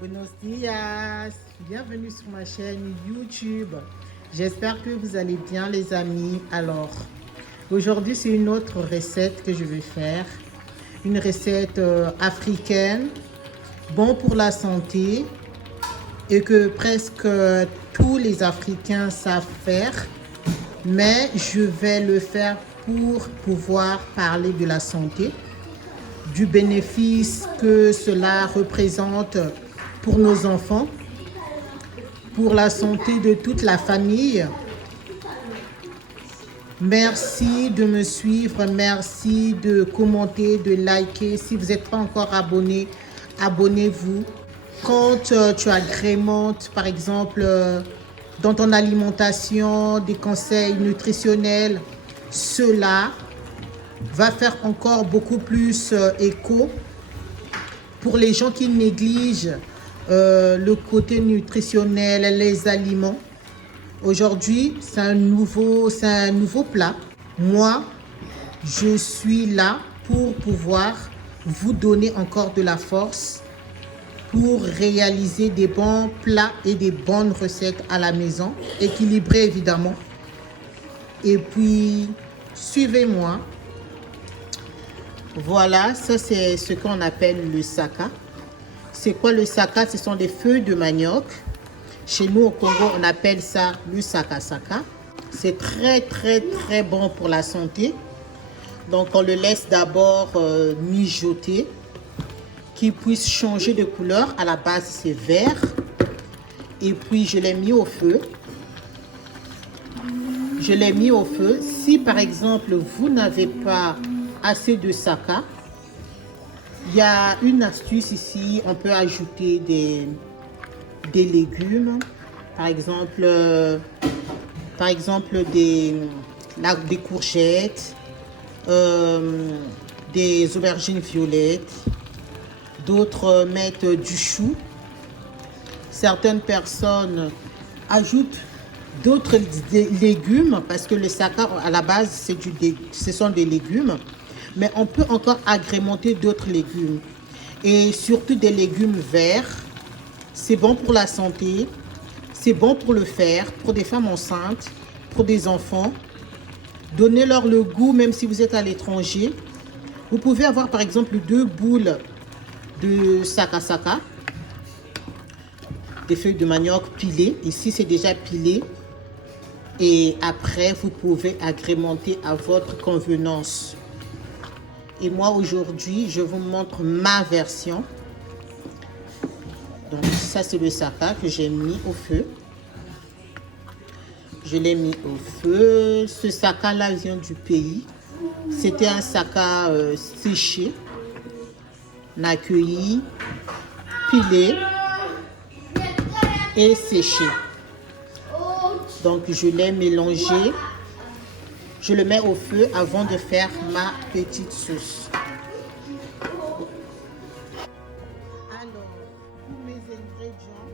Buenos dias, bienvenue sur ma chaîne YouTube. J'espère que vous allez bien les amis. Alors, aujourd'hui c'est une autre recette que je vais faire. Une recette africaine, bon pour la santé et que presque tous les Africains savent faire. Mais je vais le faire pour pouvoir parler de la santé, du bénéfice que cela représente pour nos enfants, pour la santé de toute la famille. Merci de me suivre, merci de commenter, de liker. Si vous n'êtes pas encore abonné, abonnez-vous. Quand tu agrémentes, par exemple, dans ton alimentation, des conseils nutritionnels, cela va faire encore beaucoup plus écho pour les gens qui négligent le côté nutritionnel, les aliments. Aujourd'hui, c'est un nouveau plat. Moi, je suis là pour pouvoir vous donner encore de la force pour réaliser des bons plats et des bonnes recettes à la maison, équilibrées évidemment. Et puis, suivez-moi. Voilà, ça c'est ce qu'on appelle le saka. C'est quoi le saka? Ce sont des feuilles de manioc. Chez nous au Congo, on appelle ça le saka-saka. C'est très bon pour la santé. Donc on le laisse d'abord mijoter, qu'il puisse changer de couleur. À la base c'est vert. Et puis je l'ai mis au feu. Je l'ai mis au feu. Si par exemple vous n'avez pas assez de saka, il y a une astuce ici. On peut ajouter des légumes, par exemple des courgettes, des aubergines violettes. D'autres mettent du chou. Certaines personnes ajoutent d'autres légumes parce que le saka à la base ce sont des légumes, mais on peut encore agrémenter d'autres légumes et surtout des légumes verts. C'est bon pour la santé, c'est bon pour le fer, pour des femmes enceintes, pour des enfants. Donnez-leur le goût même si vous êtes à l'étranger. Vous pouvez avoir par exemple 2 boules de saka-saka, des feuilles de manioc pilées. Ici c'est déjà pilé. Et après vous pouvez agrémenter à votre convenance. Et moi aujourd'hui je vous montre ma version. Donc ça c'est le saka que j'ai mis au feu. Je l'ai mis au feu. Ce saka là vient du pays. C'était un saka séché, accueilli, pilé et séché. Donc je l'ai mélangé. Je le mets au feu avant de faire ma petite sauce. Alors, pour mes ingrédients,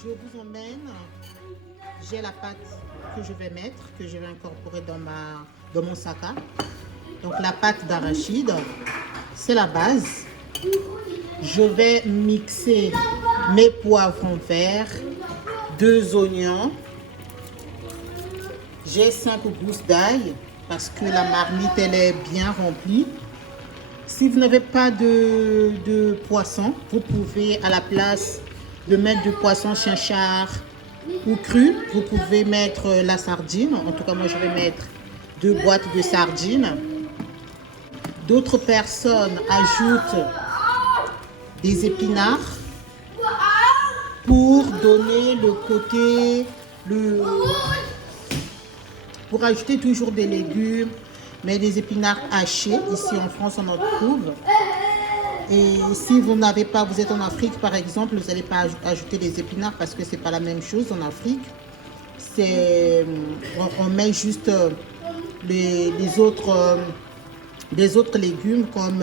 je vous emmène. J'ai la pâte que je vais mettre, que je vais incorporer dans mon saka. Donc la pâte d'arachide, c'est la base. Je vais mixer mes poivrons verts, 2 oignons. J'ai 5 gousses d'ail parce que la marmite elle est bien remplie. Si vous n'avez pas de poisson, vous pouvez à la place de mettre du poisson chinchard ou cru, vous pouvez mettre la sardine. En tout cas, moi je vais mettre 2 boîtes de sardines. D'autres personnes ajoutent des épinards pour donner le côté, pour ajouter toujours des légumes, mais des épinards hachés. Ici en France, on en trouve. Et si vous n'avez pas, vous êtes en Afrique par exemple, vous n'allez pas ajouter des épinards parce que c'est pas la même chose en Afrique. On met juste des autres légumes comme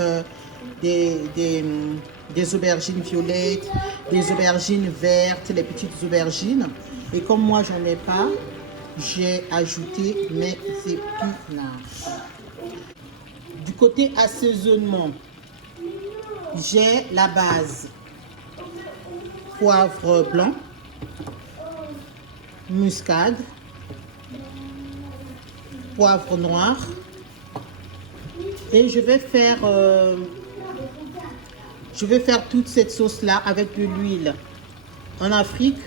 des aubergines violettes, des aubergines vertes, les petites aubergines. Et comme moi j'en ai pas, j'ai ajouté mes épinards. Du côté assaisonnement, j'ai la base. poivre blanc, muscade, poivre noir. Et je vais faire toute cette sauce-là avec de l'huile. En Afrique,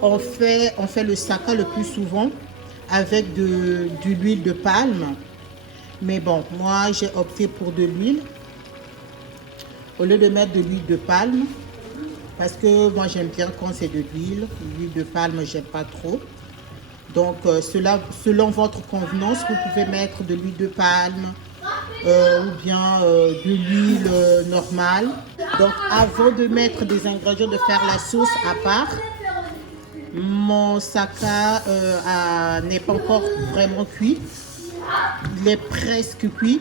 on fait le saka le plus souvent avec de l'huile de palme. Mais bon, moi, j'ai opté pour de l'huile au lieu de mettre de l'huile de palme. Parce que moi, j'aime bien quand c'est de l'huile. L'huile de palme, j'aime pas trop. Donc, selon votre convenance, vous pouvez mettre de l'huile de palme ou bien de l'huile normale. Donc, avant de mettre des ingrédients, de faire la sauce à part, mon saka n'est pas encore vraiment cuit. Il est presque cuit.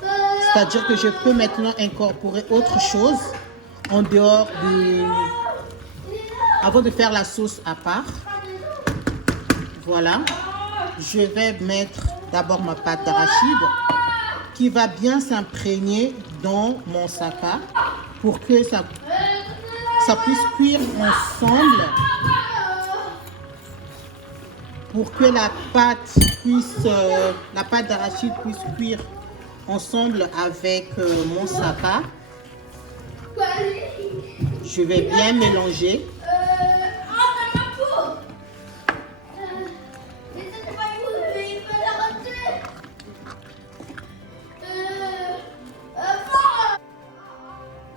C'est-à-dire que je peux maintenant incorporer autre chose en dehors de... Avant de faire la sauce à part. Voilà. Je vais mettre d'abord ma pâte d'arachide qui va bien s'imprégner dans mon saka pour que ça puisse cuire ensemble. Pour que la pâte d'arachide puisse cuire ensemble avec mon saka. Je vais bien mélanger.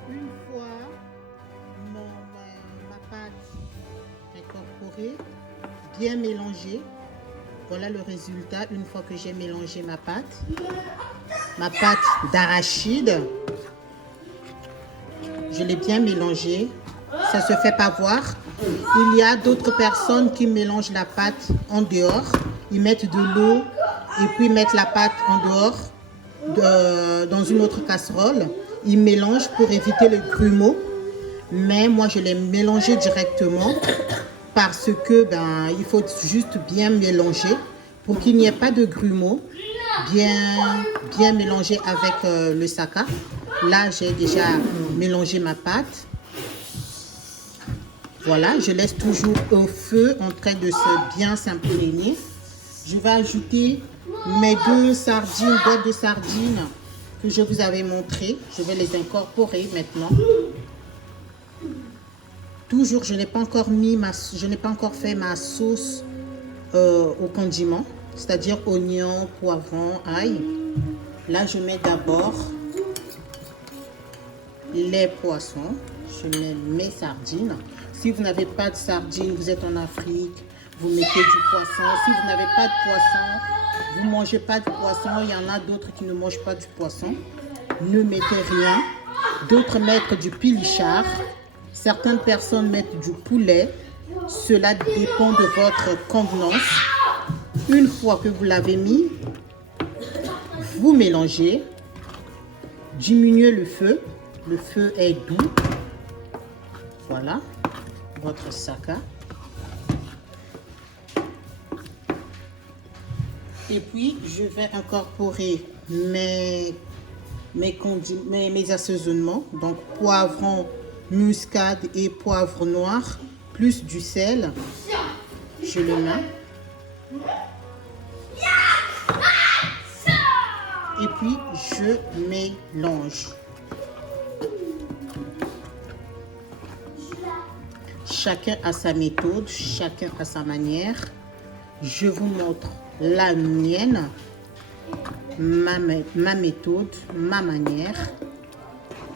Une fois ma pâte incorporée, bien mélangée, voilà le résultat une fois que j'ai mélangé ma pâte d'arachide. Je l'ai bien mélangée, ça se fait pas voir. Il y a d'autres personnes qui mélangent la pâte en dehors, ils mettent de l'eau et puis mettent la pâte en dehors dans une autre casserole. Ils mélangent pour éviter le grumeau, mais moi je l'ai mélangé directement parce que il faut juste bien mélanger pour qu'il n'y ait pas de grumeaux. Bien mélanger avec le saka. Là, j'ai déjà mélangé ma pâte. Voilà, je laisse toujours au feu en train de bien s'imprégner. Je vais ajouter mes boîtes de sardines que je vous avais montré. Je vais les incorporer maintenant. Toujours, je n'ai pas encore fait ma sauce au condiment, c'est-à-dire oignon, poivron, ail. Là, je mets d'abord les poissons. Je mets mes sardines. Si vous n'avez pas de sardines, vous êtes en Afrique, vous mettez du poisson. Si vous n'avez pas de poisson, vous ne mangez pas de poisson. Il y en a d'autres qui ne mangent pas du poisson. Ne mettez rien. D'autres mettent du pilichard. Certaines personnes mettent du poulet. Cela dépend de votre convenance. Une fois que vous l'avez mis, vous mélangez. Diminuez le feu. Le feu est doux. Voilà votre saka. Et puis, je vais incorporer mes assaisonnements. Donc, poivron, muscade et poivre noir, plus du sel. Je le mets. Et puis, je mélange. Chacun a sa méthode, chacun a sa manière. Je vous montre la mienne, ma méthode, ma manière.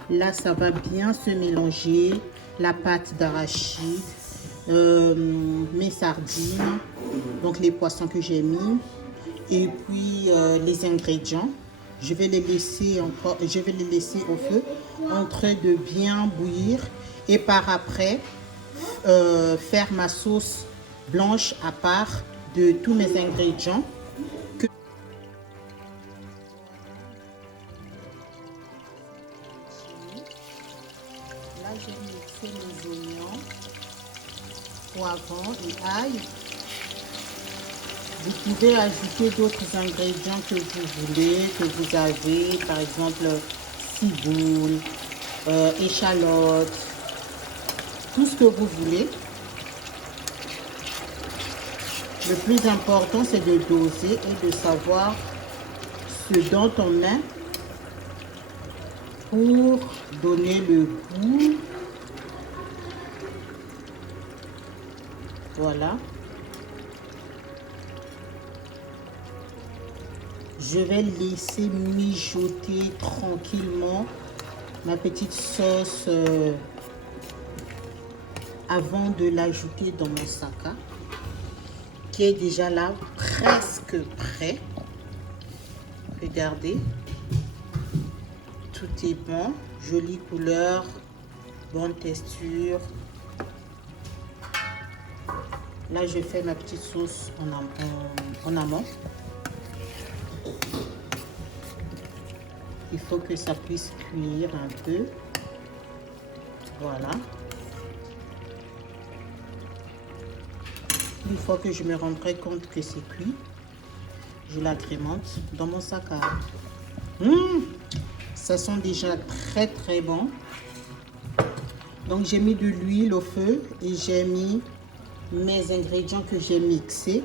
Là, ça va bien se mélanger. La pâte d'arachide, mes sardines, donc les poissons que j'ai mis, et puis les ingrédients. Je vais les laisser au feu en train de bien bouillir et par après faire ma sauce blanche à part de tous mes ingrédients. Là, j'ai mixé mes oignons, poivrons et ail. Vous pouvez ajouter d'autres ingrédients que vous voulez, que vous avez, par exemple ciboule, échalote, tout ce que vous voulez. Le plus important, c'est de doser et de savoir ce dont on met pour donner le goût. Voilà. Je vais laisser mijoter tranquillement ma petite sauce avant de l'ajouter dans mon saka, qui est déjà là, presque prêt. Regardez, tout est bon, jolie couleur, bonne texture. Là, je fais ma petite sauce en amont. Il faut que ça puisse cuire un peu. Voilà. Une fois que je me rendrai compte que c'est cuit, je l'agrémente dans mon sac à ça sent déjà très très bon. Donc j'ai mis de l'huile au feu et j'ai mis mes ingrédients que j'ai mixés.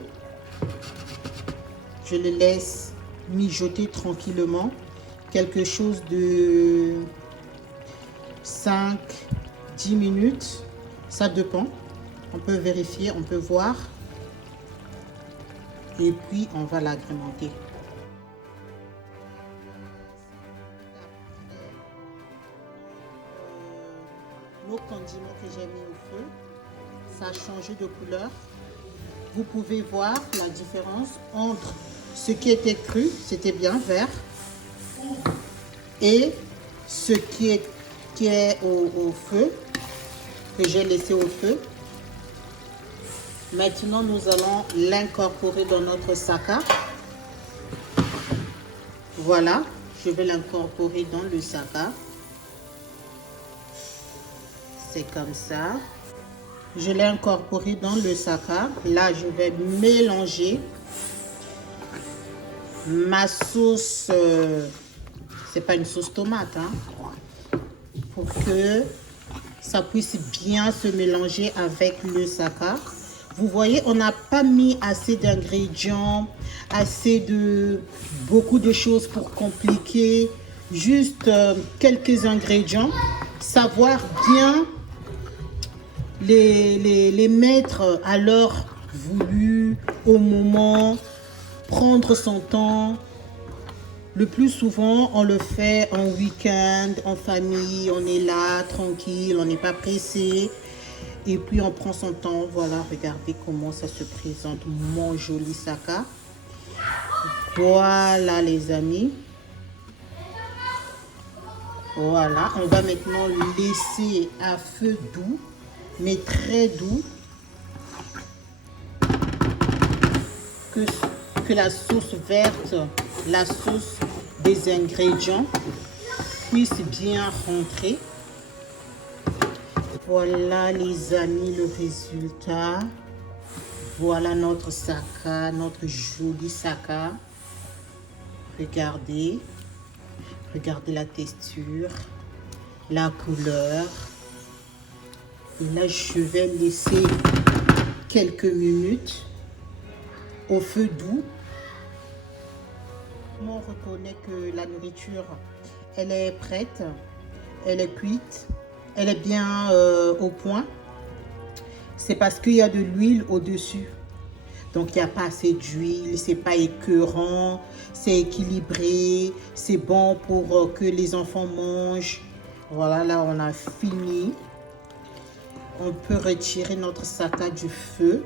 Je les laisse mijoter tranquillement. Quelque chose de 5-10 minutes. Ça dépend. On peut vérifier, on peut voir. Et puis on va l'agrémenter. Nos condiments que j'ai mis au feu, ça a changé de couleur. Vous pouvez voir la différence entre ce qui était cru, c'était bien vert, et ce qui est au feu, que j'ai laissé au feu. Maintenant, nous allons l'incorporer dans notre saka. Voilà, je vais l'incorporer dans le saka. C'est comme ça. Je l'ai incorporé dans le saka. Là, je vais mélanger ma sauce. C'est pas une sauce tomate, hein, pour que ça puisse bien se mélanger avec le saka. Vous voyez, on n'a pas mis assez d'ingrédients, beaucoup de choses pour compliquer. Juste quelques ingrédients. Savoir bien les mettre à l'heure voulue, au moment, prendre son temps. Le plus souvent, on le fait en week-end, en famille, on est là, tranquille, on n'est pas pressé. Et puis, on prend son temps. Voilà, regardez comment ça se présente, mon joli saka. Voilà, les amis. Voilà, on va maintenant laisser à feu doux, mais très doux, que la sauce verte, la sauce des ingrédients puisse bien rentrer. Voilà les amis, le résultat. Voilà notre saka, notre joli saka. Regardez. Regardez la texture, la couleur. Et là, je vais laisser quelques minutes au feu doux. On reconnaît que la nourriture, elle est prête, elle est cuite, elle est bien au point. C'est parce qu'il y a de l'huile au-dessus. Donc, il n'y a pas assez d'huile, c'est pas écœurant, c'est équilibré, c'est bon pour que les enfants mangent. Voilà, là, on a fini. On peut retirer notre saka du feu.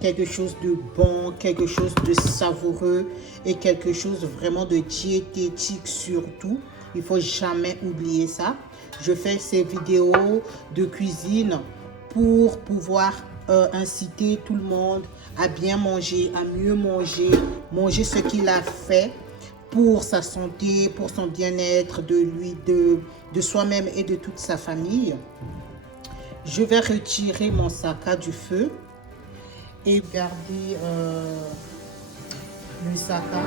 Quelque chose de bon, quelque chose de savoureux et quelque chose vraiment de diététique surtout. Il ne faut jamais oublier ça. Je fais ces vidéos de cuisine pour pouvoir inciter tout le monde à bien manger, à mieux manger, manger ce qu'il a fait pour sa santé, pour son bien-être, de lui, de soi-même et de toute sa famille. Je vais retirer mon saka du feu et garder le saka.